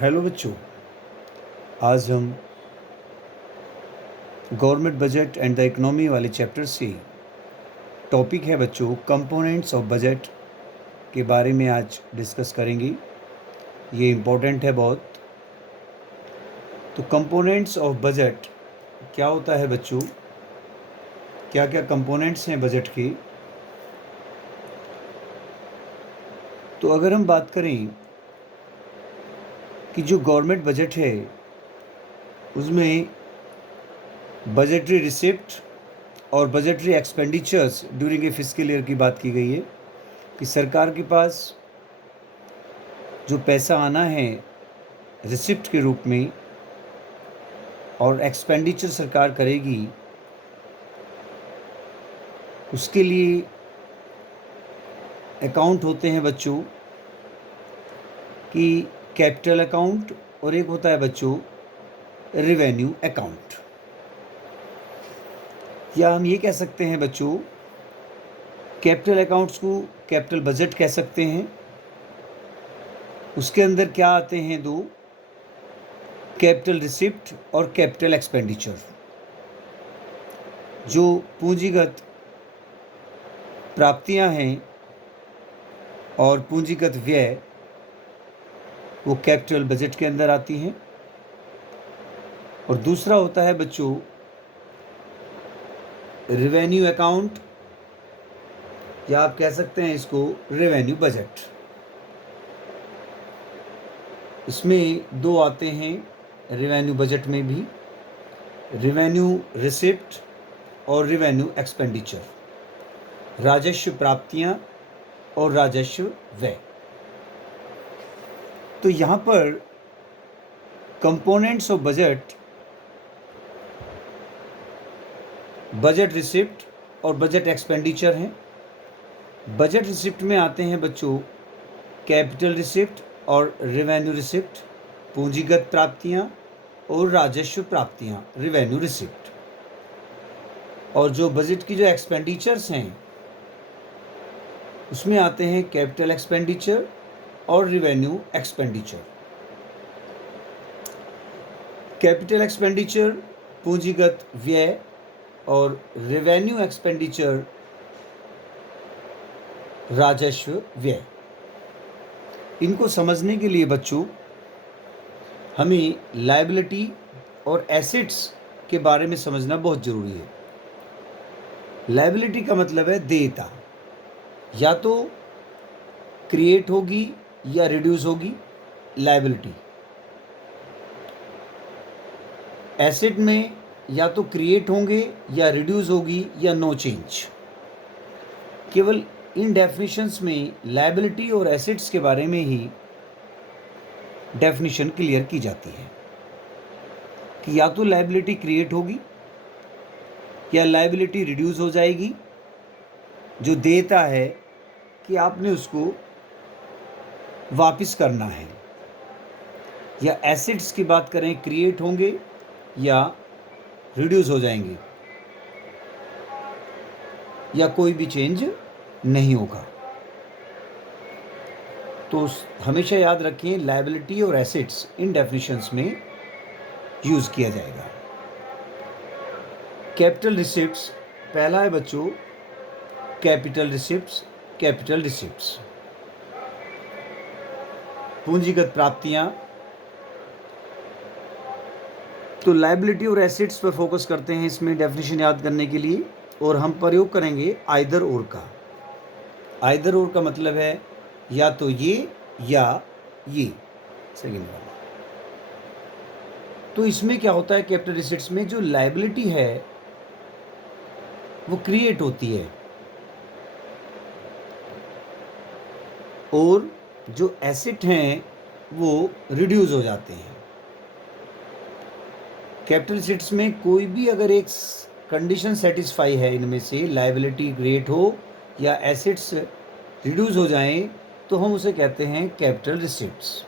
Hello बच्चों, आज हम government budget and the economy वाले चैप्टर से टॉपिक है बच्चों कंपोनेंट्स ऑफ बजट के बारे में आज डिस्कस करेंगे। ये इम्पोर्टेंट है बहुत। तो कंपोनेंट्स ऑफ बजट क्या होता है बच्चों, क्या क्या कंपोनेंट्स हैं बजट के। तो अगर हम बात करें कि जो गवर्नमेंट बजट है उसमें बजटरी रिसिप्ट और budgetary expenditures during a fiscal year की बात की गई है कि सरकार के पास जो पैसा आना है रिसिप्ट के रूप में और एक्सपेंडिचर सरकार करेगी, उसके लिए अकाउंट होते हैं बच्चों कि कैपिटल अकाउंट और एक होता है बच्चों रेवेन्यू अकाउंट। या हम ये कह सकते हैं बच्चों, कैपिटल अकाउंट्स को कैपिटल बजट कह सकते हैं। उसके अंदर क्या आते हैं दो, कैपिटल रिसिप्ट और कैपिटल एक्सपेंडिचर। जो पूंजीगत प्राप्तियां हैं और पूंजीगत व्यय वो कैपिटल बजट के अंदर आती हैं। और दूसरा होता है बच्चों रेवेन्यू अकाउंट, या आप कह सकते हैं इसको रेवेन्यू बजट। इसमें दो आते हैं रेवेन्यू बजट में भी, रेवेन्यू रिसिप्ट और रेवेन्यू एक्सपेंडिचर, राजस्व प्राप्तियां और राजस्व व्यय। तो यहाँ पर components of budget, budget receipt और बजट एक्सपेंडिचर हैं। बजट रिसिप्ट में आते हैं बच्चों कैपिटल रिसिप्ट और रेवेन्यू रिसिप्ट, पूंजीगत प्राप्तियां और राजस्व प्राप्तियां, रेवेन्यू रिसिप्ट। और जो बजट की जो एक्सपेंडिचर्स हैं उसमें आते हैं कैपिटल एक्सपेंडिचर और रेवेन्यू एक्सपेंडिचर। कैपिटल एक्सपेंडिचर पूंजीगत व्यय और रेवेन्यू एक्सपेंडिचर राजस्व व्यय। इनको समझने के लिए बच्चों हमें लायबिलिटी और एसेट्स के बारे में समझना बहुत ज़रूरी है। लायबिलिटी का मतलब है देयता, या तो क्रिएट होगी या रिड्यूस होगी लायबिलिटी। एसेट में या तो क्रिएट होंगे या रिड्यूस होगी या नो चेंज। केवल इन डेफिनेशंस में लायबिलिटी और एसेट्स के बारे में ही डेफिनेशन क्लियर की जाती है कि या तो लायबिलिटी क्रिएट होगी या लायबिलिटी रिड्यूस हो जाएगी, जो देता है कि आपने उसको वापस करना है। या एसेट्स की बात करें, क्रिएट होंगे या रिड्यूस हो जाएंगे या कोई भी चेंज नहीं होगा। तो हमेशा याद रखें लायबिलिटी और एसेट्स इन डेफिनेशंस में यूज़ किया जाएगा। कैपिटल रिसिप्ट्स, पहला है बच्चों कैपिटल रिसिप्ट्स। कैपिटल रिसिप्ट्स पूंजीगत प्राप्तियां। तो लायबिलिटी और एसेट्स पर फोकस करते हैं इसमें डेफिनेशन याद करने के लिए, और हम प्रयोग करेंगे आइदर और का। आइदर और का मतलब है या तो ये या ये, सेकेंड वाला। तो इसमें क्या होता है, कैपिटल रिसिप्ट्स में जो लायबिलिटी है वो क्रिएट होती है और जो एसेट हैं वो रिड्यूस हो जाते हैं। कैपिटल रिसिप्ट्स में कोई भी अगर एक कंडीशन सेटिस्फाई है इनमें से, लायबिलिटी क्रिएट हो या एसेट्स रिड्यूस हो जाएं, तो हम उसे कहते हैं कैपिटल रिसिप्ट्स।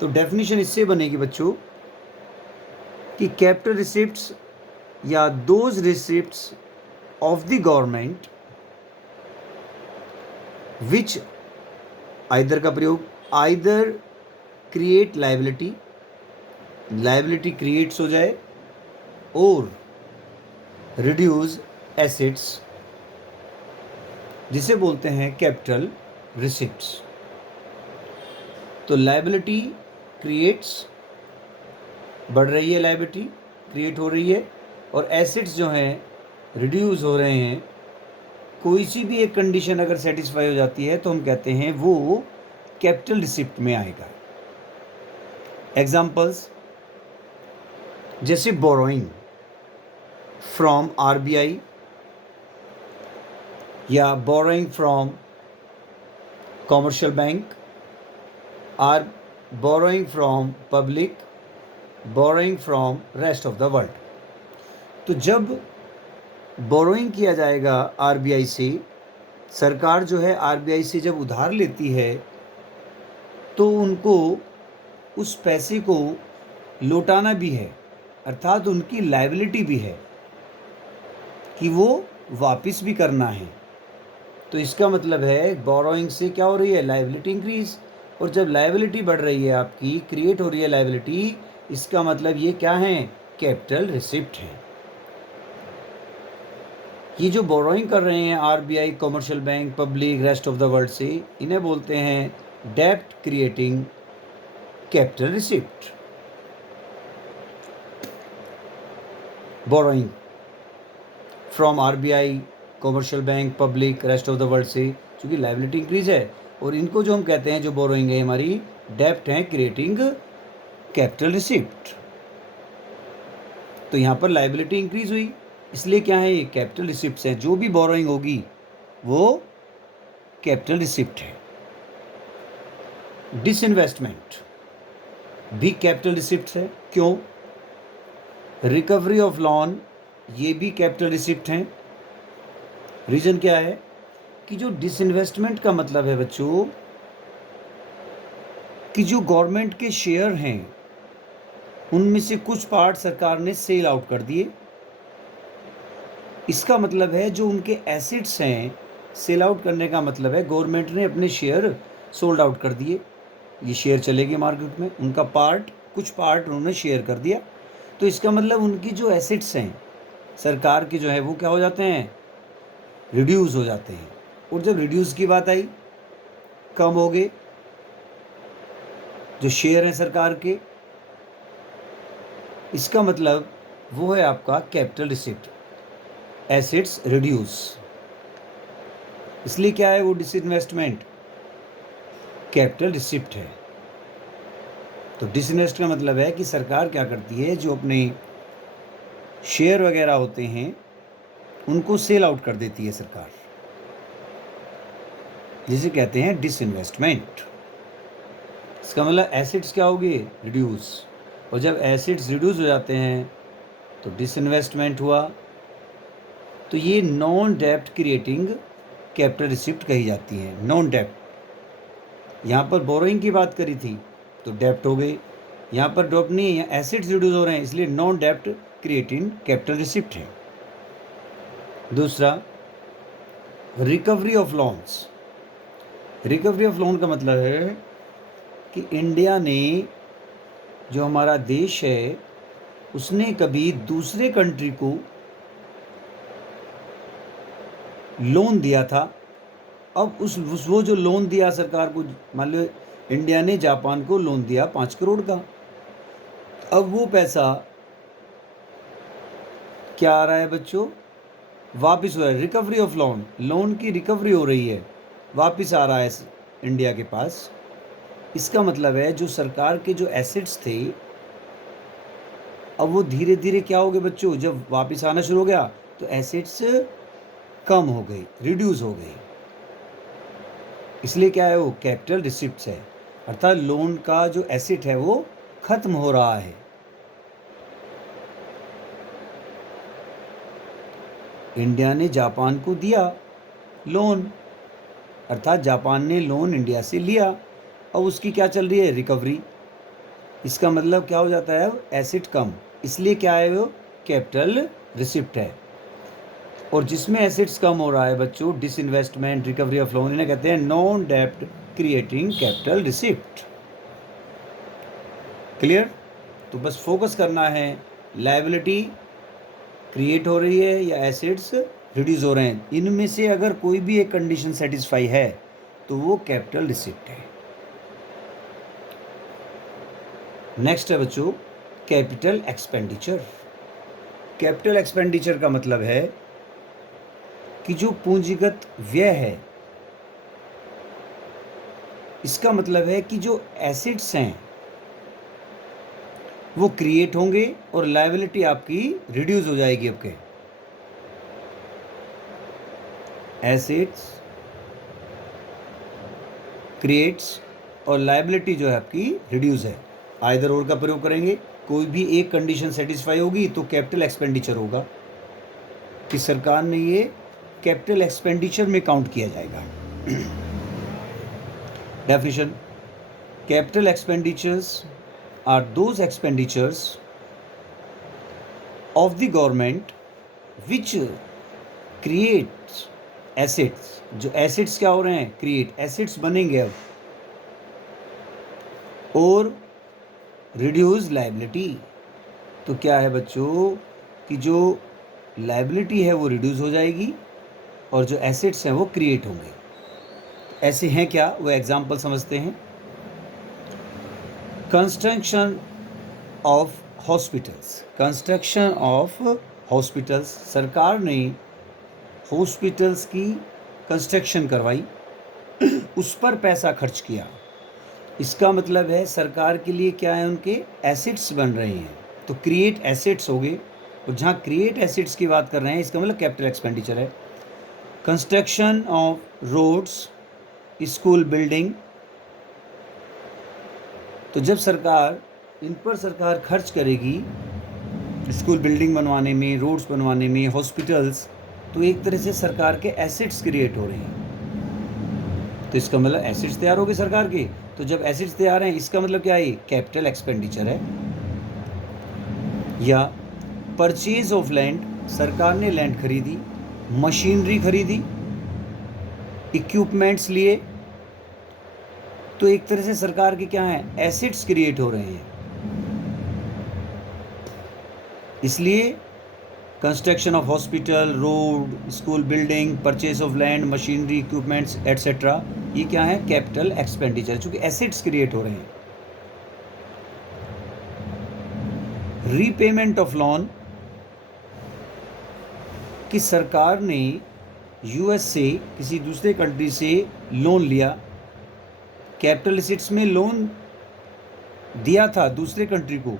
तो डेफिनेशन इससे बनेगी बच्चों कि कैपिटल रिसिप्ट्स या those receipts of the government which, either का प्रयोग, either create liability, liability creates हो जाए, और रिड्यूस एसेट्स, जिसे बोलते हैं कैपिटल रिसिप्ट्स। तो लायबिलिटी क्रिएट्स, बढ़ रही है, लायबिलिटी क्रिएट हो रही है, और एसेट्स जो हैं रिड्यूस हो रहे हैं। कोई सी भी एक कंडीशन अगर सेटिस्फाई हो जाती है तो हम कहते हैं वो कैपिटल रिसिप्ट में आएगा। एग्जाम्पल्स जैसे बोरोइंग फ्रॉम आरबीआई या borrowing from commercial bank, or borrowing from public, borrowing from rest of the world. तो जब बोरोइंग किया जाएगा आरबीआई से, सरकार जो है आरबीआई से जब उधार लेती है तो उनको उस पैसे को लौटाना भी है, अर्थात उनकी लायबिलिटी भी है कि वो वापस भी करना है। तो इसका मतलब है बोरोइंग से क्या हो रही है, लायबिलिटी इंक्रीज, और जब लायबिलिटी बढ़ रही है आपकी, क्रिएट हो रही है लायबिलिटी, इसका मतलब ये क्या है, कैपिटल रिसिप्ट है। ये जो बोरोइंग कर रहे हैं RBI, commercial bank, public, rest of the world से, इन्हें बोलते हैं डेब्ट creating capital receipt. Borrowing from RBI, commercial bank, public, rest of the world से, क्योंकि लायबिलिटी इंक्रीज है, और इनको जो हम कहते हैं जो बोरोइंग है हमारी डेब्ट है क्रिएटिंग कैपिटल रिसिप्ट। तो यहाँ पर लायबिलिटी इंक्रीज हुई, इसलिए क्या है, ये कैपिटल रिसिप्ट्स हैं। जो भी बोरोइंग होगी वो कैपिटल रिसिप्ट है। डिसइन्वेस्टमेंट भी कैपिटल रिसिप्ट है। क्यों? रिकवरी ऑफ लोन, ये भी कैपिटल रिसिप्ट हैं। रीजन क्या है कि जो डिसइन्वेस्टमेंट का मतलब है बच्चों कि जो गवर्नमेंट के शेयर हैं उनमें से कुछ पार्ट सरकार ने सेल आउट कर दिए। इसका मतलब है जो उनके एसेट्स हैं, सेल आउट करने का मतलब है गवर्नमेंट ने अपने शेयर सोल्ड आउट कर दिए। ये शेयर चले गए मार्केट में, उनका पार्ट, कुछ पार्ट उन्होंने शेयर कर दिया। तो इसका मतलब उनकी जो एसेट्स हैं सरकार की जो है वो क्या हो जाते हैं, रिड्यूस हो जाते हैं। और जब रिड्यूस की बात आई, कम हो गए जो शेयर हैं सरकार के, इसका मतलब वो है आपका कैपिटल रिसिप्ट, एसेट्स रिड्यूस। इसलिए क्या है वो डिसइन्वेस्टमेंट कैपिटल रिसिप्ट है। तो डिसइन्वेस्ट का मतलब है कि सरकार क्या करती है, जो अपने शेयर वगैरह होते हैं उनको सेल आउट कर देती है सरकार, जिसे कहते हैं डिसइन्वेस्टमेंट। इसका मतलब एसेट्स क्या होगी, रिड्यूस, और जब एसेट्स रिड्यूस हो जाते हैं तो डिसइन्वेस्टमेंट हुआ। तो ये नॉन डेब्ट क्रिएटिंग कैपिटल रिसिप्ट कही जाती है। नॉन डेब्ट, यहाँ पर बोरोइंग की बात करी थी तो डेब्ट हो गई, यहाँ पर डेब्ट नहीं है, एसेट्स रिड्यूस हो रहे हैं, इसलिए नॉन डेब्ट क्रिएटिंग कैपिटल रिसिप्ट है। दूसरा, recovery of loans. Recovery of loan का मतलब है कि इंडिया ने, जो हमारा देश है, उसने कभी दूसरे कंट्री को लोन दिया था। अब वो जो लोन दिया सरकार को, मान लो इंडिया ने जापान को लोन दिया 5 करोड़ का, अब वो पैसा क्या आ रहा है बच्चों, वापस हो रहा है। रिकवरी ऑफ लोन, लोन की रिकवरी हो रही है, वापस आ रहा है इंडिया के पास। इसका मतलब है जो सरकार के जो एसेट्स थे, अब वो धीरे धीरे क्या हो गए बच्चों, जब वापस आना शुरू हो गया तो एसेट्स कम हो गई, रिड्यूस हो गई। इसलिए क्या है वो कैपिटल रिसिप्ट्स है, अर्थात लोन का जो एसेट है वो खत्म हो रहा है। इंडिया ने जापान को दिया लोन, अर्थात जापान ने लोन इंडिया से लिया, अब उसकी क्या चल रही है, रिकवरी। इसका मतलब क्या हो जाता है, एसेट कम, इसलिए क्या है वो कैपिटल रिसिप्ट है। और जिसमें एसेट्स कम हो रहा है बच्चों, डिसइन्वेस्टमेंट, रिकवरी ऑफ लोन, इन्हें कहते हैं नॉन डेब्ट क्रिएटिंग कैपिटल रिसिप्ट। क्लियर? तो बस फोकस करना है, लायबिलिटी क्रिएट हो रही है या एसेट्स रिड्यूस हो रहे हैं, इनमें से अगर कोई भी एक कंडीशन सेटिस्फाई है तो वो कैपिटल रिसिप्ट है। नेक्स्ट है बच्चों कैपिटल एक्सपेंडिचर। कैपिटल एक्सपेंडिचर का मतलब है कि जो पूंजीगत व्यय है, इसका मतलब है कि जो एसेट्स हैं वो क्रिएट होंगे और लायबिलिटी आपकी रिड्यूस हो जाएगी। आपके एसेट्स क्रिएट्स और लायबिलिटी जो है आपकी रिड्यूस है। आइदर और का प्रयोग करेंगे, कोई भी एक कंडीशन सेटिस्फाई होगी तो कैपिटल एक्सपेंडिचर होगा कि सरकार ने ये कैपिटल एक्सपेंडिचर में काउंट किया जाएगा। Definition: capital expenditures are those expenditures of the government which creates assets। जो assets क्या हो रहे हैं? create assets बनेंगे अब, और reduce liability। तो क्या है बच्चों कि जो liability है वो reduce हो जाएगी और जो assets हैं वो create होंगे। ऐसे हैं क्या, वो एग्जाम्पल समझते हैं। Construction of hospitals. Construction of hospitals, सरकार ने हॉस्पिटल्स की कंस्ट्रक्शन करवाई, उस पर पैसा खर्च किया। इसका मतलब है सरकार के लिए क्या है, उनके एसेट्स बन रहे हैं, तो क्रिएट एसेट्स हो गए। और जहाँ क्रिएट एसेट्स की बात कर रहे हैं इसका मतलब कैपिटल एक्सपेंडिचर है। Construction of roads, school building, तो जब सरकार इन पर सरकार खर्च करेगी स्कूल बिल्डिंग बनवाने में, रोड्स बनवाने में, हॉस्पिटल्स, तो एक तरह से सरकार के एसेट्स क्रिएट हो रहे हैं। तो इसका मतलब एसेट्स तैयार हो गए सरकार के। तो जब एसेट्स तैयार हैं इसका मतलब क्या है, कैपिटल एक्सपेंडिचर है। या परचेज ऑफ लैंड, सरकार ने लैंड खरीदी, मशीनरी खरीदी, इक्विपमेंट्स लिए, तो एक तरह से सरकार के क्या हैं, एसेट्स क्रिएट हो रहे हैं। इसलिए construction of hospital, road, school building, purchase of land, machinery, equipments etcetera, ये क्या है, कैपिटल एक्सपेंडिचर, चूंकि एसेट्स क्रिएट हो रहे हैं। रीपेमेंट ऑफ लोन, कि सरकार ने यूएस से, किसी दूसरे कंट्री से लोन लिया, कैपिटल एसेट्स में लोन दिया था दूसरे कंट्री को,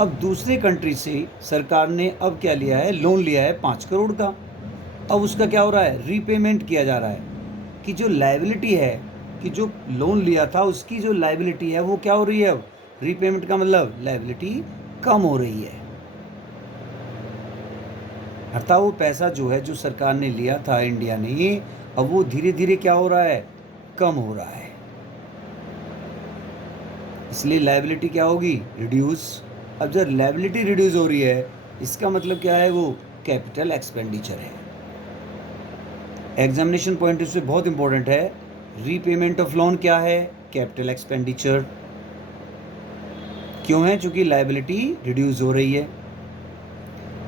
अब दूसरे कंट्री से सरकार ने अब क्या लिया है, लोन लिया है 5 करोड़ का। अब उसका क्या हो रहा है, रीपेमेंट किया जा रहा है, कि जो लायबिलिटी है, कि जो लोन लिया था उसकी जो लायबिलिटी है वो क्या हो रही है, अब रीपेमेंट का मतलब लायबिलिटी कम हो रही है। अर्थात वो पैसा जो है जो सरकार ने लिया था इंडिया ने, अब वो धीरे धीरे क्या हो रहा है, कम हो रहा है। इसलिए लायबिलिटी क्या होगी, रिड्यूस। अब जब लायबिलिटी रिड्यूस हो रही है इसका मतलब क्या है, वो कैपिटल एक्सपेंडिचर है। एग्जामिनेशन पॉइंट से बहुत इंपॉर्टेंट है। रीपेमेंट ऑफ लोन क्या है, कैपिटल एक्सपेंडिचर। क्यों है, चूंकि लायबिलिटी रिड्यूस हो रही है।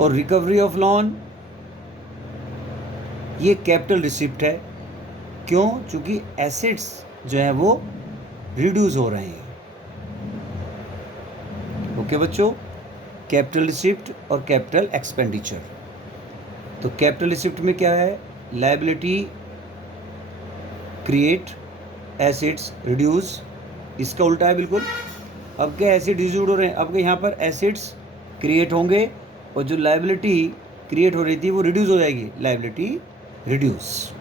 और रिकवरी ऑफ लोन, ये कैपिटल रिसिप्ट है। क्यों, चूंकि एसेट्स जो हैं वो रिड्यूस हो रहे हैं। ओके बच्चों, कैपिटल रिसिप्ट और कैपिटल एक्सपेंडिचर। तो कैपिटल रिसिप्ट में क्या है, लायबिलिटी क्रिएट, एसेट्स रिड्यूस, इसका उल्टा है बिल्कुल। अब क्या एसेट रिड्यूस हो रहे हैं, अब क्या यहाँ पर एसेट्स क्रिएट होंगे और जो लायबिलिटी क्रिएट हो रही थी वो रिड्यूस हो जाएगी, लायबिलिटी रिड्यूस।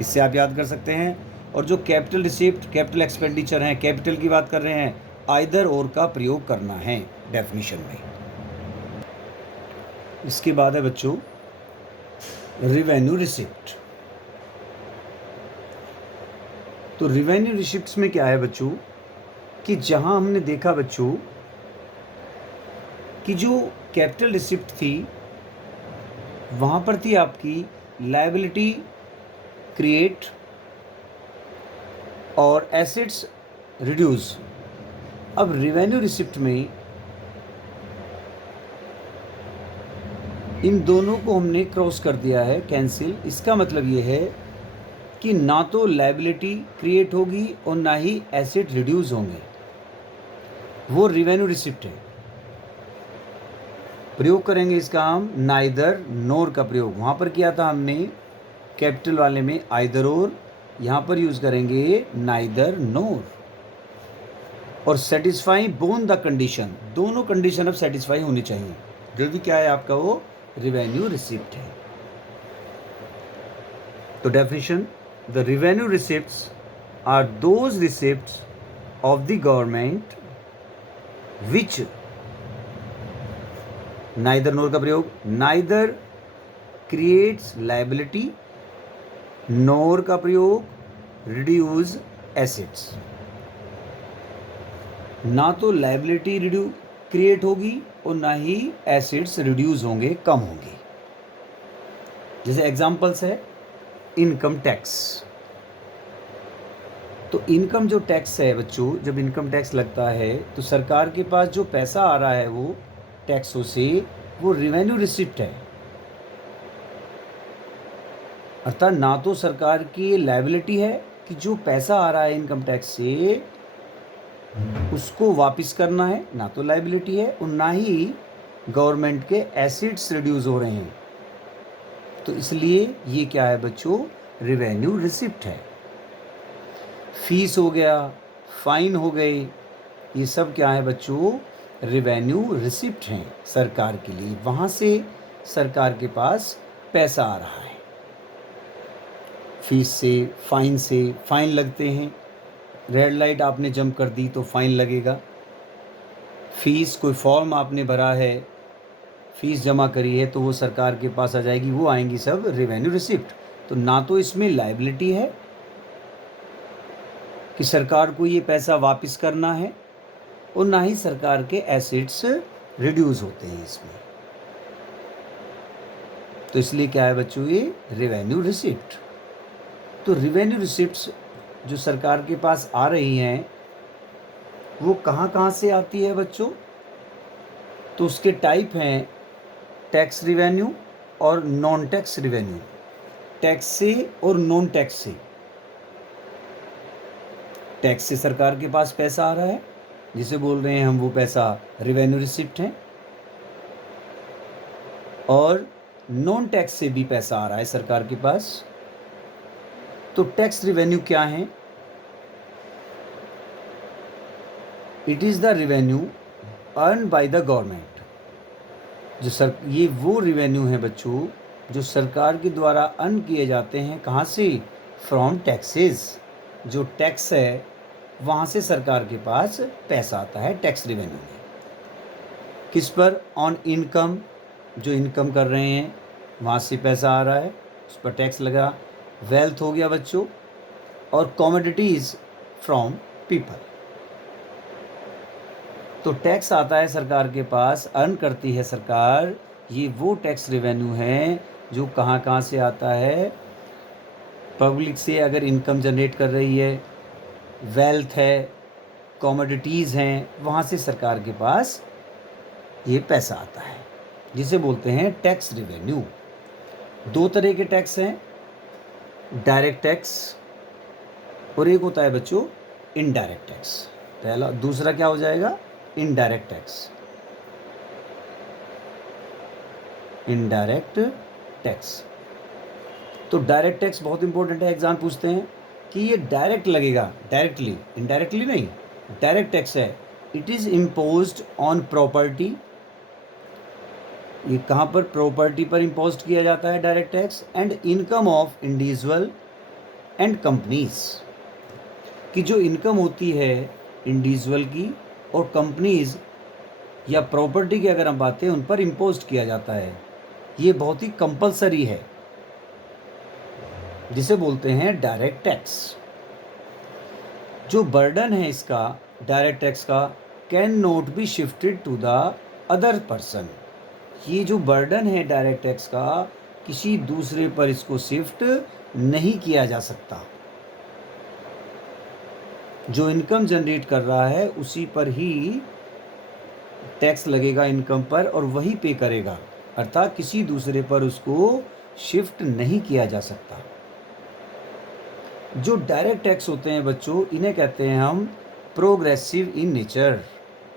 इससे आप याद कर सकते हैं। और जो कैपिटल रिसिप्ट, कैपिटल एक्सपेंडिचर हैं, कैपिटल की बात कर रहे हैं, आइदर और का प्रयोग करना है डेफिनेशन में। इसके बाद है बच्चों रिवेन्यू रिसिप्ट। तो रिवेन्यू रिसिप्ट्स में क्या है बच्चों, कि जहां हमने देखा बच्चों कि जो कैपिटल रिसिप्ट थी वहां पर थी आपकी लायबिलिटी क्रिएट और एसेट्स रिड्यूस। अब रिवेन्यू रिसिप्ट में इन दोनों को हमने क्रॉस कर दिया है, कैंसिल। इसका मतलब ये है कि ना तो लायबिलिटी क्रिएट होगी और ना ही एसेट रिड्यूस होंगे, वो रिवेन्यू रिसिप्ट है। प्रयोग करेंगे इसका हम नाइदर नोर का प्रयोग, वहाँ पर किया था हमने कैपिटल वाले में आइदर और, यहाँ पर यूज़ करेंगे नाइदर नोर। और सेटिस्फाई बोन द कंडीशन, दोनों कंडीशन अब सेटिस्फाई होनी चाहिए, जो भी क्या है आपका वो रिवेन्यू रिसिप्ट है। तो definition, the revenue receipts are those receipts of the government which, neither nor का प्रयोग, नाइदर क्रिएट्स लायबिलिटी, नोर का प्रयोग रिड्यूस एसेट्स। ना तो लायबिलिटी क्रिएट होगी और ना ही एसेट्स रिड्यूस होंगे, कम होंगे। जैसे एग्जांपल्स है इनकम टैक्स। तो इनकम जो टैक्स है बच्चों, जब इनकम टैक्स लगता है तो सरकार के पास जो पैसा आ रहा है वो टैक्सों से, वो रिवेन्यू रिसिप्ट है। अर्थात ना तो सरकार की लायबिलिटी है कि जो पैसा आ रहा है इनकम टैक्स से उसको वापस करना है, ना तो लायबिलिटी है, और ना ही गवर्नमेंट के एसेट्स रिड्यूस हो रहे हैं। तो इसलिए ये क्या है बच्चों, रिवेन्यू रिसिप्ट है। फीस हो गया, फाइन हो गए, ये सब क्या है बच्चों, रिवेन्यू रिसिप्ट हैं सरकार के लिए। वहाँ से सरकार के पास पैसा आ रहा है। फीस से, फाइन लगते हैं। रेड लाइट आपने जंप कर दी तो फाइन लगेगा। फीस, कोई फॉर्म आपने भरा है, फीस जमा करी है तो वो सरकार के पास आ जाएगी, वो आएंगी सब रिवेन्यू रिसिप्ट। तो ना तो इसमें लायबिलिटी है कि सरकार को ये पैसा वापस करना है, और ना ही सरकार के एसेट्स रिड्यूस होते हैं इसमें। तो इसलिए क्या है बच्चों, ये रिवेन्यू रिसिप्ट। तो रिवेन्यू रिसिप्ट्स जो सरकार के पास आ रही हैं वो कहाँ कहाँ से आती है बच्चों, तो उसके टाइप हैं टैक्स रिवेन्यू और नॉन टैक्स रिवेन्यू। टैक्स से और नॉन टैक्स से। टैक्स से सरकार के पास पैसा आ रहा है, जिसे बोल रहे हैं हम, वो पैसा रिवेन्यू रिसिप्ट है। और नॉन टैक्स से भी पैसा आ रहा है सरकार के पास। तो टैक्स रिवेन्यू क्या है, it is the revenue earn by the government. ये वो रिवेन्यू है बच्चों जो सरकार के द्वारा अर्न किए जाते हैं। कहाँ से, फ्रॉम टैक्सेस। जो टैक्स है वहाँ से सरकार के पास पैसा आता है टैक्स रिवेन्यू में। किस पर, ऑन इनकम, जो इनकम कर रहे हैं वहाँ से पैसा आ रहा है, उस पर टैक्स लगा। वेल्थ हो गया बच्चों, और कॉमोडिटीज़ फ्रॉम पीपल। तो टैक्स आता है सरकार के पास, अर्न करती है सरकार। ये वो टैक्स रिवेन्यू है जो कहाँ कहाँ से आता है, पब्लिक से अगर इनकम जनरेट कर रही है, वेल्थ है, कॉमोडिटीज़ हैं, वहाँ से सरकार के पास ये पैसा आता है, जिसे बोलते हैं टैक्स रिवेन्यू। दो तरह के टैक्स हैं, डायरेक्ट टैक्स और एक होता है बच्चों इनडायरेक्ट टैक्स। पहला, दूसरा क्या हो जाएगा, इनडायरेक्ट टैक्स। Indirect tax. तो डायरेक्ट टैक्स बहुत इंपॉर्टेंट है, एग्जाम पूछते हैं कि ये डायरेक्ट लगेगा, डायरेक्टली, इनडायरेक्टली नहीं, डायरेक्ट टैक्स है। It is imposed on property. ये कहाँ पर, प्रॉपर्टी पर इम्पोज किया जाता है direct tax. And income of individual and companies, कि जो इनकम होती है इंडिविजुअल की और कंपनीज या प्रॉपर्टी की अगर हम बातें, उन पर इम्पोज किया जाता है। ये बहुत ही कंपलसरी है, जिसे बोलते हैं डायरेक्ट टैक्स। जो बर्डन है इसका, डायरेक्ट टैक्स का, can not be shifted to the other person. ये जो बर्डन है डायरेक्ट टैक्स का, किसी दूसरे पर इसको शिफ्ट नहीं किया जा सकता। जो इनकम जनरेट कर रहा है उसी पर ही टैक्स लगेगा इनकम पर, और वही पे करेगा, अर्थात किसी दूसरे पर उसको शिफ्ट नहीं किया जा सकता। जो डायरेक्ट टैक्स होते हैं बच्चों, इन्हें कहते हैं हम प्रोग्रेसिव इन नेचर।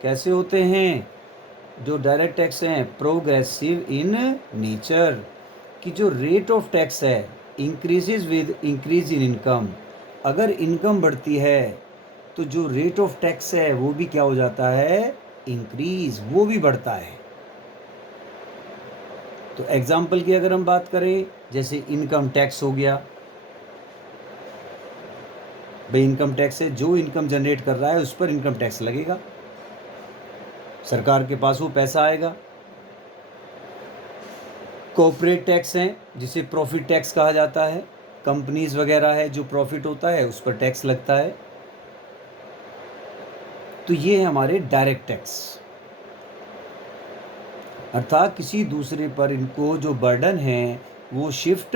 कैसे होते हैं जो डायरेक्ट टैक्स हैं? प्रोग्रेसिव इन नेचर, कि जो रेट ऑफ टैक्स है increases with increase in income. अगर इनकम बढ़ती है तो जो रेट ऑफ टैक्स है वो भी क्या हो जाता है? इंक्रीज, वो भी बढ़ता है। तो एग्जाम्पल की अगर हम बात करें, जैसे इनकम टैक्स हो गया, भाई इनकम टैक्स है, जो इनकम जनरेट कर रहा है उस पर इनकम टैक्स लगेगा, सरकार के पास वो पैसा आएगा। कॉर्पोरेट टैक्स हैं जिसे प्रॉफिट टैक्स कहा जाता है, कंपनीज वगैरह है जो प्रॉफिट होता है उस पर टैक्स लगता है। तो ये है हमारे डायरेक्ट टैक्स, अर्थात किसी दूसरे पर इनको जो बर्डन है वो शिफ्ट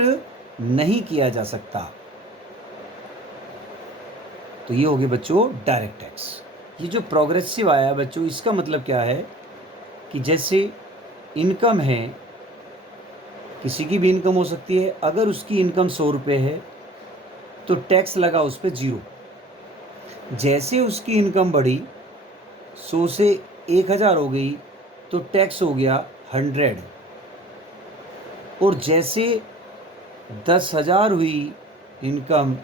नहीं किया जा सकता। तो ये हो गए बच्चों डायरेक्ट टैक्स। ये जो प्रोग्रेसिव आया बच्चों, इसका मतलब क्या है कि जैसे इनकम है, किसी की भी इनकम हो सकती है, अगर उसकी इनकम 100 रुपये है तो टैक्स लगा उस पर 0। जैसे उसकी इनकम बढ़ी, 100 से 1000 हो गई तो टैक्स हो गया 100, और जैसे 10,000 हुई इनकम,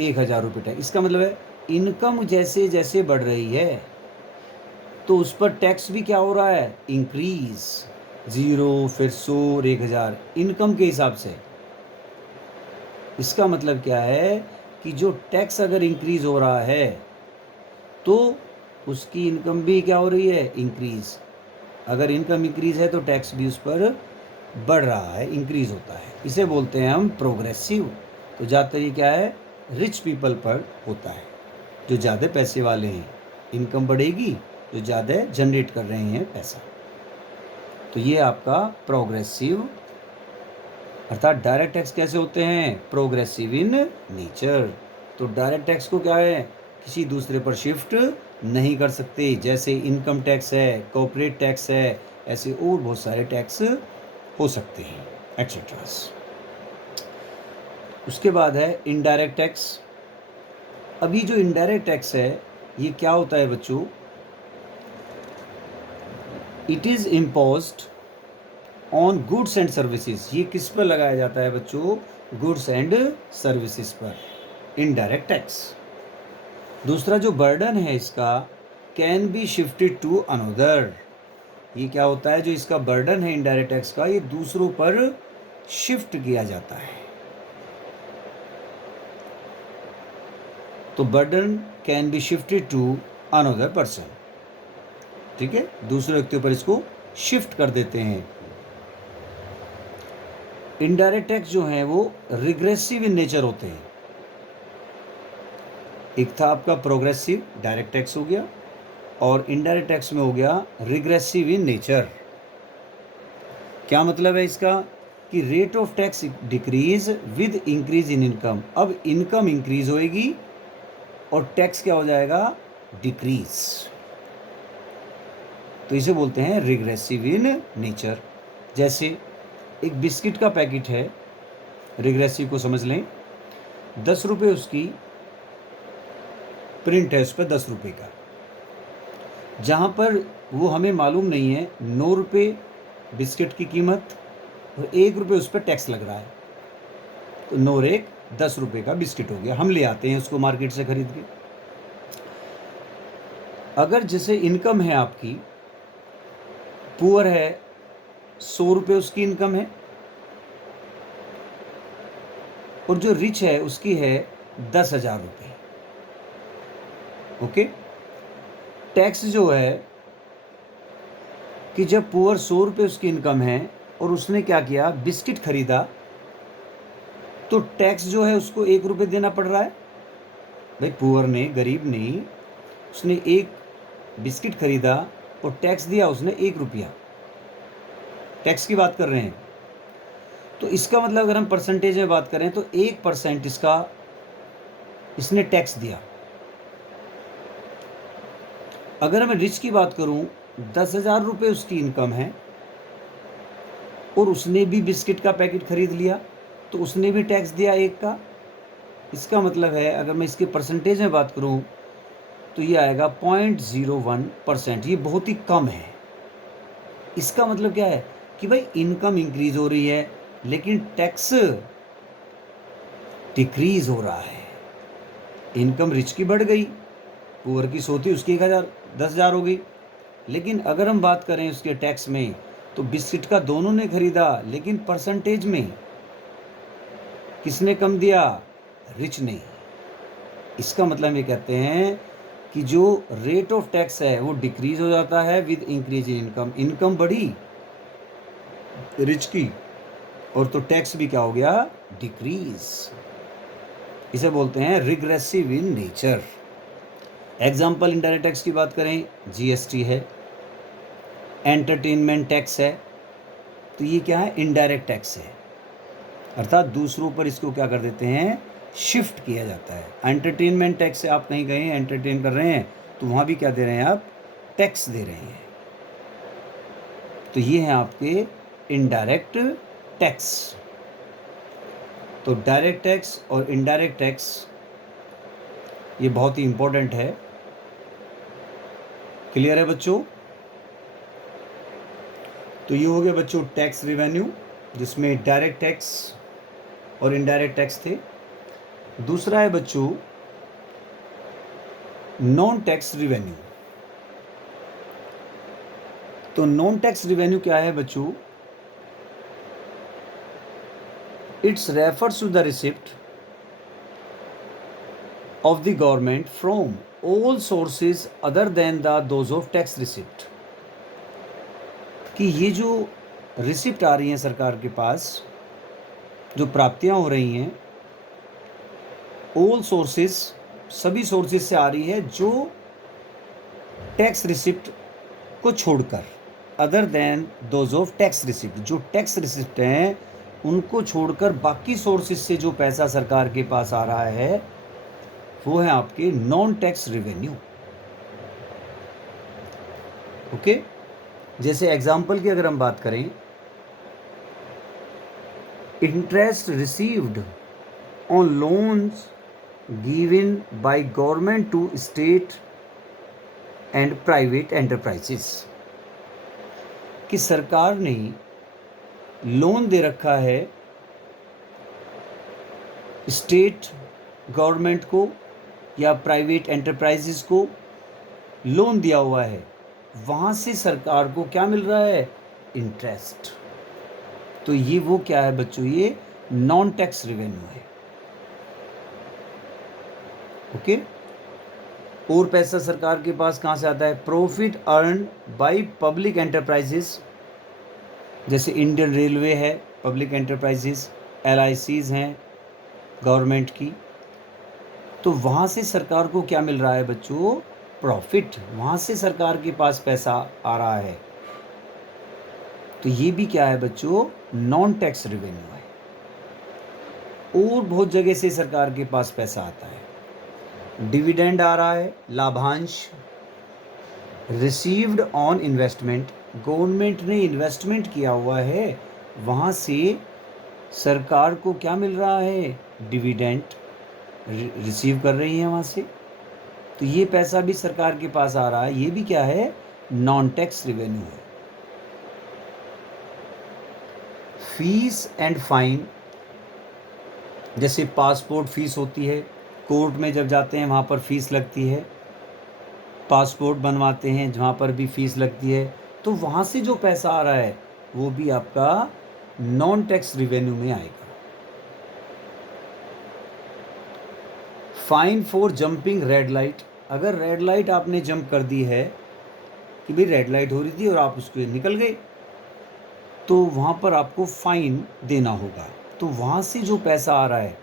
1000 रुपये टैक्स। इसका मतलब है इनकम जैसे जैसे बढ़ रही है तो उस पर टैक्स भी क्या हो रहा है? इंक्रीज। 0, फिर 100 और 1000 इनकम के हिसाब से। इसका मतलब क्या है कि जो टैक्स अगर इंक्रीज हो रहा है तो उसकी इनकम भी क्या हो रही है? इंक्रीज। अगर इनकम इंक्रीज है तो टैक्स भी उस पर बढ़ रहा है, इंक्रीज होता है। इसे बोलते हैं हम प्रोग्रेसिव। तो ज़्यादातर ये क्या है? रिच पीपल पर होता है, जो ज़्यादा पैसे वाले हैं। इनकम बढ़ेगी जो ज़्यादा जनरेट कर रहे हैं पैसा। तो ये आपका प्रोग्रेसिव, अर्थात डायरेक्ट टैक्स कैसे होते हैं? Progressive in nature. तो डायरेक्ट टैक्स को क्या है? किसी दूसरे पर शिफ्ट नहीं कर सकते। जैसे इनकम टैक्स है, कॉर्पोरेट टैक्स है, ऐसे और बहुत सारे टैक्स हो सकते हैं, एक्सेट्रा। उसके बाद है इनडायरेक्ट टैक्स। अभी जो इनडायरेक्ट टैक्स है ये क्या होता है बच्चों? It is imposed on goods and services. ये किस पर लगाया जाता है बच्चों? गुड्स एंड सर्विसेज पर, इनडायरेक्ट टैक्स। दूसरा जो बर्डन है इसका, can be shifted to another. ये क्या होता है? जो इसका बर्डन है इनडायरेक्ट टैक्स का, ये दूसरों पर शिफ्ट किया जाता है। तो burden can be shifted to another person, ठीक है, दूसरे व्यक्तियों पर इसको शिफ्ट कर देते हैं। इनडायरेक्ट टैक्स जो हैं वो रिग्रेसिव इन नेचर होते हैं। एक था आपका प्रोग्रेसिव, डायरेक्ट टैक्स हो गया, और इनडायरेक्ट टैक्स में हो गया रिग्रेसिव इन नेचर। क्या मतलब है इसका? कि rate of tax decrease with increase in income. अब इनकम इंक्रीज होएगी और टैक्स क्या हो जाएगा? डिक्रीज। तो इसे बोलते हैं रिग्रेसिव इन नेचर। जैसे एक बिस्किट का पैकेट है, रिग्रेसिव को समझ लें, 10 रुपये उसकी प्रिंट है, उस पर 10 रुपये का, जहाँ पर वो हमें मालूम नहीं है 9 रुपये बिस्किट की कीमत और 1 रुपये उस पर टैक्स लग रहा है। तो 9 और 1 10 रुपये का बिस्किट हो गया, हम ले आते हैं उसको मार्केट से खरीद के। अगर जैसे इनकम है आपकी, पुअर है, 100 रुपये उसकी इनकम है, और जो रिच है उसकी है 10,000 रुपये। ओके, टैक्स जो है कि जब पुअर 100 रुपये उसकी इनकम है और उसने क्या किया? बिस्किट खरीदा, तो टैक्स जो है उसको 1 रुपये देना पड़ रहा है। भाई पुअर ने, गरीब ने, उसने एक बिस्किट खरीदा और टैक्स दिया उसने 1 रुपया। टैक्स की बात कर रहे हैं। तो इसका मतलब अगर हम परसेंटेज में बात करें तो 1% इसका, इसने टैक्स दिया। अगर मैं रिच की बात करूं, 10,000 रुपये उसकी इनकम है और उसने भी बिस्किट का पैकेट खरीद लिया, तो उसने भी टैक्स दिया एक का। इसका मतलब है अगर मैं इसके परसेंटेज में बात करूं तो ये आएगा 0.01%। ये बहुत ही कम है। इसका मतलब क्या है कि भाई इनकम इंक्रीज हो रही है लेकिन टैक्स डिक्रीज हो रहा है। इनकम रिच की बढ़ गई, पुअर की सोती उसकी 1,000 10,000 हो गई। लेकिन अगर हम बात करें उसके टैक्स में तो बिस्किट का दोनों ने खरीदा, लेकिन परसेंटेज में किसने कम दिया? रिच ने। इसका मतलब ये कहते हैं कि जो रेट ऑफ टैक्स है वो डिक्रीज हो जाता है with increase in income. Income बढ़ी रिच की और तो टैक्स भी क्या हो गया? डिक्रीज। इसे बोलते हैं regressive in nature. Example indirect tax की बात करें, जीएसटी है, एंटरटेनमेंट टैक्स है, तो ये क्या है? इनडायरेक्ट टैक्स है, अर्थात दूसरों पर इसको क्या कर देते हैं? शिफ्ट किया जाता है। एंटरटेनमेंट टैक्स से आप कहीं गए एंटरटेन कर रहे हैं तो वहाँ भी क्या दे रहे हैं आप? टैक्स दे रहे हैं। तो ये हैं आपके इनडायरेक्ट टैक्स। तो डायरेक्ट टैक्स और इनडायरेक्ट टैक्स ये बहुत ही इंपॉर्टेंट है। क्लियर है बच्चों? तो ये हो गया बच्चों टैक्स रिवेन्यू, जिसमें डायरेक्ट टैक्स और इनडायरेक्ट टैक्स थे। दूसरा है बच्चों नॉन टैक्स रिवेन्यू। तो नॉन टैक्स रिवेन्यू क्या है बच्चों? It's refers to the receipt of the government from all sources other than the those of tax receipt। कि ये जो रिसिप्ट आ रही हैं सरकार के पास, जो प्राप्तियां हो रही हैं, all sources, सभी सोर्सेज से आ रही है, जो टैक्स रिसिप्ट को छोड़कर, other than those of tax receipt, जो टैक्स रिसिप्ट हैं उनको छोड़कर बाकी सोर्सेज से जो पैसा सरकार के पास आ रहा है वो है आपके नॉन टैक्स रिवेन्यू। ओके, जैसे एग्जाम्पल की अगर हम बात करें, interest received on loans given by government to state and private enterprises, कि सरकार ने लोन दे रखा है स्टेट गवर्नमेंट को या प्राइवेट एंटरप्राइजेस को, लोन दिया हुआ है, वहाँ से सरकार को क्या मिल रहा है? इंटरेस्ट। तो ये वो क्या है बच्चों? ये नॉन टैक्स रिवेन्यू है। ओके, और पैसा सरकार के पास कहाँ से आता है? Profit earn by public enterprises, जैसे इंडियन रेलवे है पब्लिक एंटरप्राइजेस, LICs हैं गवर्नमेंट की। तो वहाँ से सरकार को क्या मिल रहा है बच्चों? प्रॉफिट। वहाँ से सरकार के पास पैसा आ रहा है। तो ये भी क्या है बच्चों? नॉन टैक्स रिवेन्यू है। और बहुत जगह से सरकार के पास पैसा आता है, डिविडेंड आ रहा है, लाभांश, रिसीव्ड ऑन इन्वेस्टमेंट, गवर्नमेंट ने इन्वेस्टमेंट किया हुआ है, वहाँ से सरकार को क्या मिल रहा है? डिविडेंड रिसीव कर रही है वहाँ से। तो ये पैसा भी सरकार के पास आ रहा है, ये भी क्या है? नॉन टैक्स रिवेन्यू है। फीस एंड फाइन, जैसे पासपोर्ट फीस होती है, कोर्ट में जब जाते हैं वहाँ पर फीस लगती है, पासपोर्ट बनवाते हैं जहाँ पर भी फीस लगती है, तो वहाँ से जो पैसा आ रहा है वो भी आपका नॉन टैक्स रिवेन्यू में आएगा। Fine for jumping red light, अगर रेड लाइट आपने जंप कर दी है कि भाई रेड लाइट हो रही थी और आप उसको निकल गए, तो वहाँ पर आपको फाइन देना होगा। तो वहाँ से जो पैसा आ रहा है,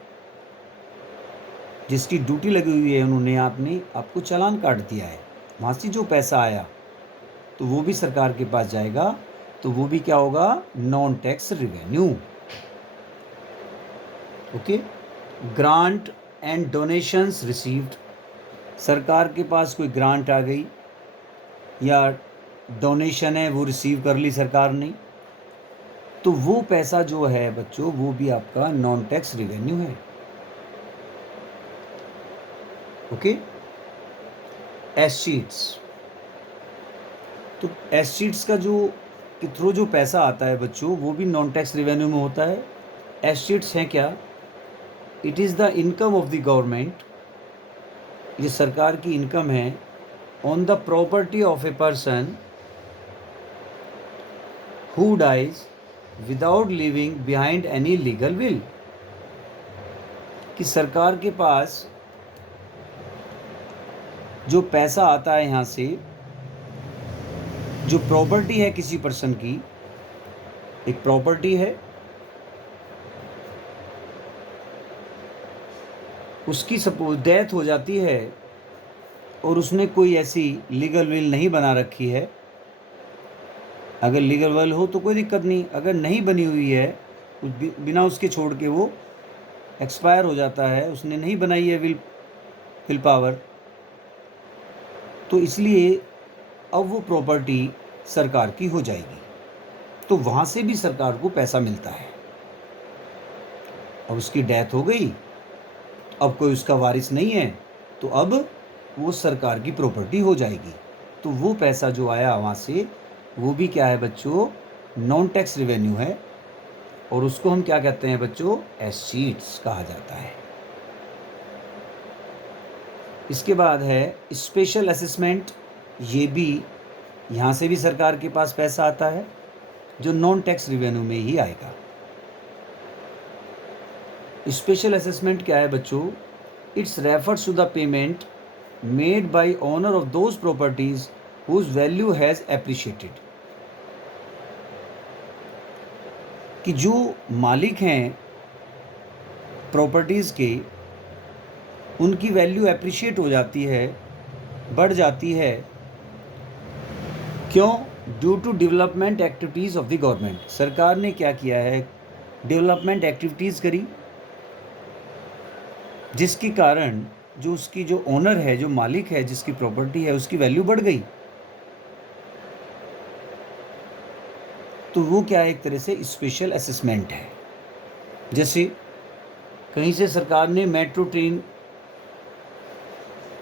जिसकी ड्यूटी लगी हुई है, उन्होंने आपको चालान काट दिया है, वहाँ से जो पैसा आया तो वो भी सरकार के पास जाएगा, तो वो भी क्या होगा? Non tax revenue. Okay, grant and donations received, सरकार के पास कोई ग्रांट आ गई या डोनेशन है वो रिसीव कर ली सरकार ने, तो वो पैसा जो है बच्चों वो भी आपका नॉन टैक्स रेवेन्यू है। ओके। एस शीट्स, तो एस शीट्स का जो के थ्रू जो पैसा आता है बच्चों वो भी नॉन टैक्स रेवेन्यू में होता है। एस शीट्स हैं क्या? It is the income of the government, ये सरकार की इनकम है, on the property of a person who dies without living behind any legal will, कि सरकार के पास जो पैसा आता है यहाँ से, जो प्रॉपर्टी है किसी पर्सन की, एक प्रॉपर्टी है, उसकी सपोज डेथ हो जाती है और उसने कोई ऐसी लीगल विल नहीं बना रखी है। अगर लीगल विल हो तो कोई दिक्कत नहीं, अगर नहीं बनी हुई है, बिना उसके छोड़ के वो एक्सपायर हो जाता है, उसने नहीं बनाई है विल पावर, तो इसलिए अब वो प्रॉपर्टी सरकार की हो जाएगी, तो वहाँ से भी सरकार को पैसा मिलता है। अब उसकी डेथ हो गई, अब कोई उसका वारिस नहीं है, तो अब वो सरकार की प्रॉपर्टी हो जाएगी, तो वो पैसा जो आया वहाँ से वो भी क्या है बच्चों? नॉन टैक्स रेवेन्यू है, और उसको हम क्या कहते हैं बच्चों? एस शीट्स कहा जाता है। इसके बाद है स्पेशल असेसमेंट, ये भी यहाँ से भी सरकार के पास पैसा आता है जो नॉन टैक्स रेवेन्यू में ही आएगा। स्पेशल असेसमेंट क्या है बच्चों? It's refers to the payment made by owner of those properties whose value has appreciated, कि जो मालिक हैं प्रॉपर्टीज़ के, उनकी वैल्यू एप्रिशिएट हो जाती है, बढ़ जाती है, क्यों? Due to development activities of the government, सरकार ने क्या किया है? डेवलपमेंट एक्टिविटीज़ करी, जिसके कारण जो उसकी जो ओनर है, जो मालिक है, जिसकी प्रॉपर्टी है, उसकी वैल्यू बढ़ गई, तो वो क्या है? एक तरह से स्पेशल असेसमेंट है। जैसे कहीं से सरकार ने मेट्रो ट्रेन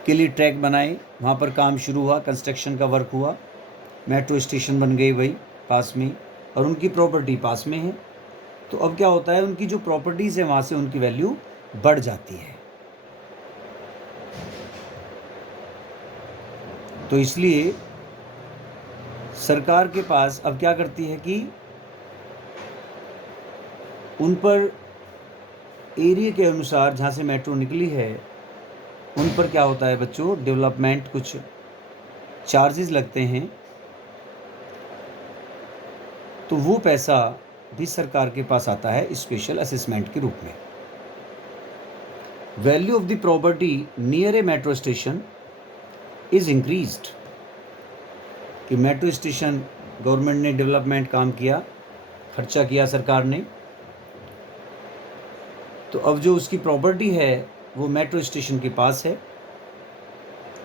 के लिए ट्रैक बनाए, वहाँ पर काम शुरू हुआ, कंस्ट्रक्शन का वर्क हुआ, मेट्रो स्टेशन बन गई वही पास में, और उनकी प्रॉपर्टी पास में है, तो अब क्या होता है? उनकी जो प्रॉपर्टीज़ है वहाँ से उनकी वैल्यू बढ़ जाती है। तो इसलिए सरकार के पास अब क्या करती है कि उन पर एरिया के अनुसार जहाँ से मेट्रो निकली है उन पर क्या होता है बच्चों? डेवलपमेंट कुछ चार्जेस लगते हैं, तो वो पैसा भी सरकार के पास आता है स्पेशल असेसमेंट के रूप में। Value of the property near A metro station is increased, कि मेट्रो स्टेशन गवर्नमेंट ने डेवलपमेंट काम किया, खर्चा किया सरकार ने, तो अब जो उसकी प्रॉपर्टी है वो मेट्रो स्टेशन के पास है,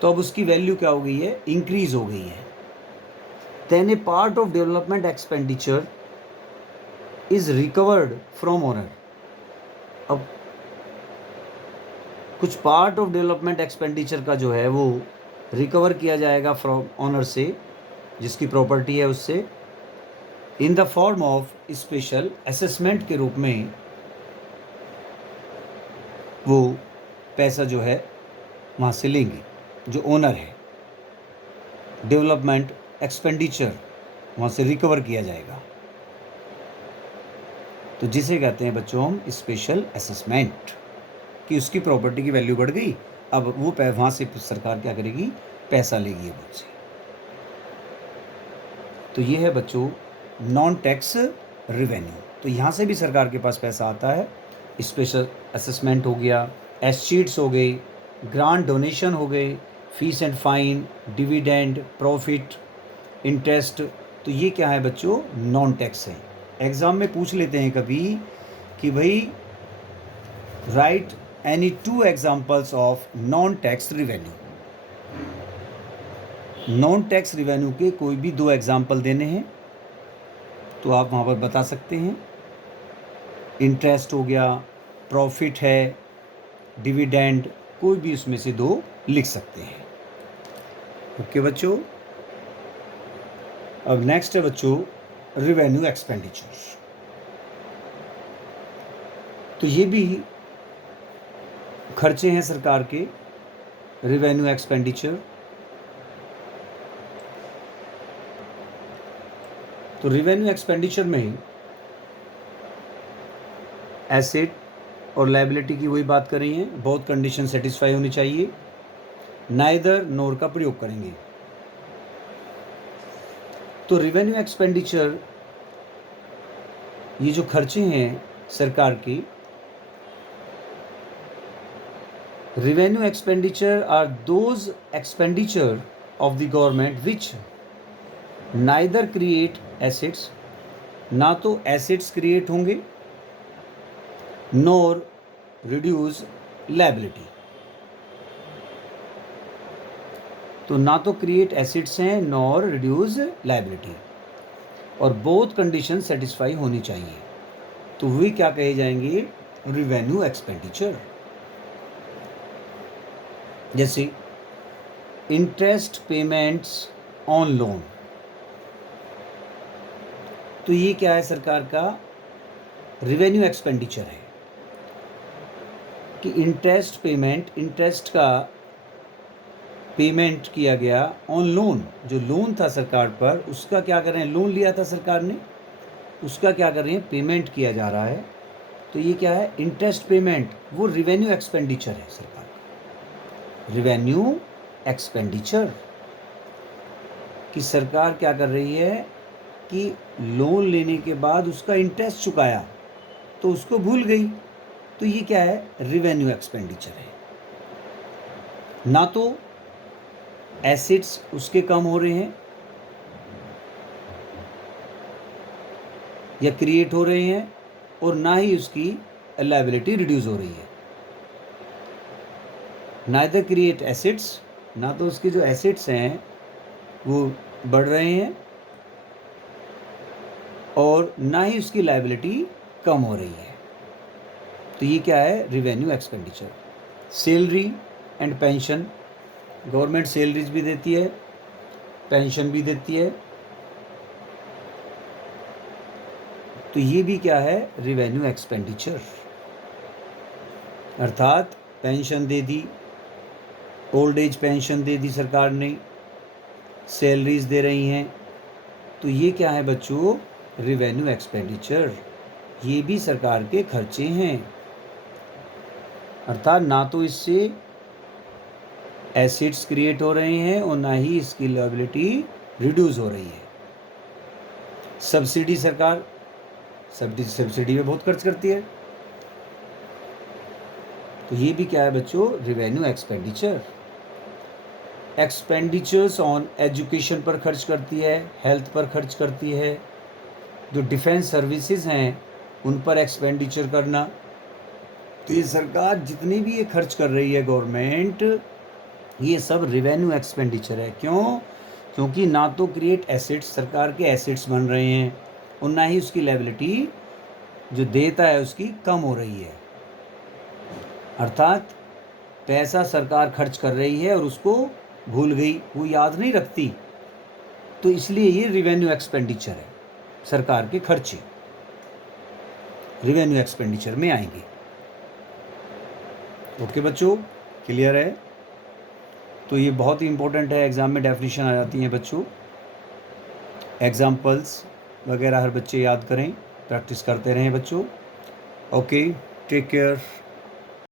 तो अब उसकी वैल्यू क्या हो गई है? इंक्रीज़ हो गई है। Then a part of development expenditure is recovered from owner, अब कुछ पार्ट ऑफ डेवलपमेंट एक्सपेंडिचर का जो है वो रिकवर किया जाएगा फ्रॉम ओनर से, जिसकी प्रॉपर्टी है उससे, in the form of special assessment के रूप में वो पैसा जो है वहाँ से लेंगे, जो ओनर है, डेवलपमेंट एक्सपेंडिचर वहाँ से रिकवर किया जाएगा, तो जिसे कहते हैं बच्चों हम स्पेशल असेसमेंट, कि उसकी प्रॉपर्टी की वैल्यू बढ़ गई, अब वो वहाँ से सरकार क्या करेगी? पैसा लेगी अब उनसे। तो ये है बच्चों नॉन टैक्स रेवेन्यू, तो यहाँ से भी सरकार के पास पैसा आता है, स्पेशल असेसमेंट हो गया, एस शीट्स हो गई, ग्रांट डोनेशन हो गए, fees and fine, dividend, profit, interest, तो ये क्या है बच्चों? नॉन टैक्स है। एग्ज़ाम में पूछ लेते हैं कभी कि भाई right any 2 examples of non tax revenue. Non tax revenue के कोई भी 2 एग्जाम्पल देने हैं तो आप वहाँ पर बता सकते हैं। इंटरेस्ट हो गया, प्रॉफिट है, डिविडेंड, कोई भी उसमें से 2 लिख सकते हैं। ओके बच्चों, अब नेक्स्ट है बच्चों रिवेन्यू एक्सपेंडिचर। तो ये भी खर्चे हैं सरकार के, रिवेन्यू एक्सपेंडिचर। तो रिवेन्यू एक्सपेंडिचर में एसेट और लायबिलिटी की वही बात कर रही हैं, बहुत कंडीशन सेटिस्फाई होनी चाहिए, नाइदर नोर का प्रयोग करेंगे। तो रिवेन्यू एक्सपेंडिचर, ये जो खर्चे हैं सरकार की, revenue expenditure are those expenditure of the government which neither create assets, ना तो assets create होंगे nor reduce liability। तो ना तो create assets हैं nor reduce liability, और both condition satisfy होनी चाहिए, तो वे क्या कहे जाएंगे, revenue expenditure। जैसे इंटरेस्ट पेमेंट्स ऑन लोन, तो ये क्या है, सरकार का रिवेन्यू एक्सपेंडिचर है कि इंटरेस्ट पेमेंट, इंटरेस्ट का पेमेंट किया गया ऑन लोन, जो लोन था सरकार पर, उसका क्या कर रहे हैं, लोन लिया था सरकार ने, उसका क्या कर रहे हैं, पेमेंट किया जा रहा है। तो ये क्या है, इंटरेस्ट पेमेंट, वो रिवेन्यू एक्सपेंडिचर है सरकार का, रिवेन्यू एक्सपेंडिचर, कि सरकार क्या कर रही है कि लोन लेने के बाद उसका इंटरेस्ट चुकाया तो उसको भूल गई, तो ये क्या है, रिवेन्यू एक्सपेंडिचर है। ना तो एसेट्स उसके कम हो रहे हैं या क्रिएट हो रहे हैं, और ना ही उसकी लायबिलिटी रिड्यूस हो रही है। नाइदर क्रिएट एसेट्स, ना तो उसके जो एसेट्स हैं वो बढ़ रहे हैं, और ना ही उसकी लायबिलिटी कम हो रही है, तो ये क्या है, revenue expenditure. Salary and pension, government salaries भी देती है, पेंशन भी देती है, तो ये भी क्या है, रिवेन्यू एक्सपेंडिचर। अर्थात पेंशन दे दी, ओल्ड एज पेंशन दे दी सरकार ने, सैलरीज दे रही हैं, तो ये क्या है बच्चों, रिवेन्यू एक्सपेंडिचर, ये भी सरकार के खर्चे हैं। अर्थात ना तो इससे एसेट्स क्रिएट हो रहे हैं और ना ही इसकी लायबिलिटी रिड्यूस हो रही है। सब्सिडी, सरकार सब्सिडी में बहुत खर्च करती है, तो ये भी क्या है बच्चों, revenue expenditure. Expenditures on education पर खर्च करती है, हेल्थ पर खर्च करती है, जो डिफेंस सर्विसेज हैं उन पर एक्सपेंडिचर करना, तो ये सरकार जितनी भी ये खर्च कर रही है गवर्नमेंट, ये सब रिवेन्यू एक्सपेंडिचर है। क्यों, क्योंकि ना तो क्रिएट एसेट्स, सरकार के एसेट्स बन रहे हैं, और ना ही उसकी लायबिलिटी जो देता है उसकी कम हो रही है। अर्थात पैसा सरकार खर्च कर रही है और उसको भूल गई, वो याद नहीं रखती, तो इसलिए ये रिवेन्यू एक्सपेंडिचर है, सरकार के खर्चे रिवेन्यू एक्सपेंडिचर में आएंगे। ओके बच्चों, क्लियर है? तो ये बहुत ही इंपॉर्टेंट है, एग्ज़ाम में डेफिनेशन आ जाती हैं बच्चों, एग्जाम्पल्स वगैरह हर बच्चे याद करें, प्रैक्टिस करते रहें बच्चों। Okay, take care.